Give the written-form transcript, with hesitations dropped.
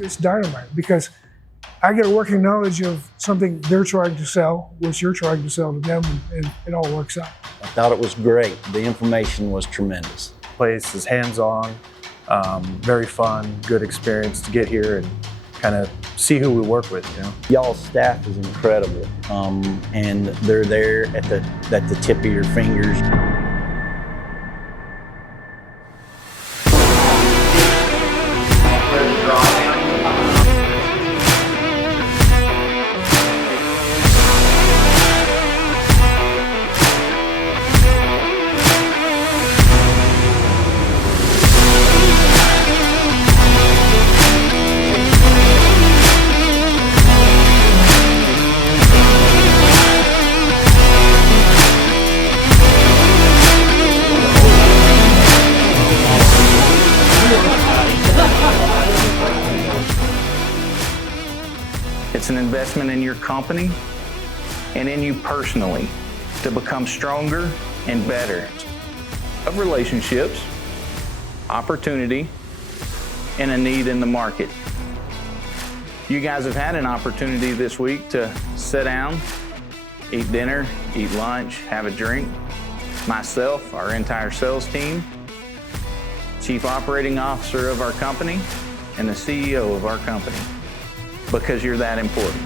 it's dynamite because I get a working knowledge of something they're trying to sell, which you're trying to sell to them, and it all works out. I thought it was great. The information was tremendous. The place is hands-on, very fun, good experience to get here and kind of see who we work with, you know. Y'all's staff is incredible, and they're there at the tip of your fingers. It's an investment in your company and in you personally to become stronger and better. Of relationships, opportunity, and a need in the market. You guys have had an opportunity this week to sit down, eat dinner, eat lunch, have a drink. Myself, our entire sales team, Chief Operating Officer of our company, and the CEO of our company. Because you're that important.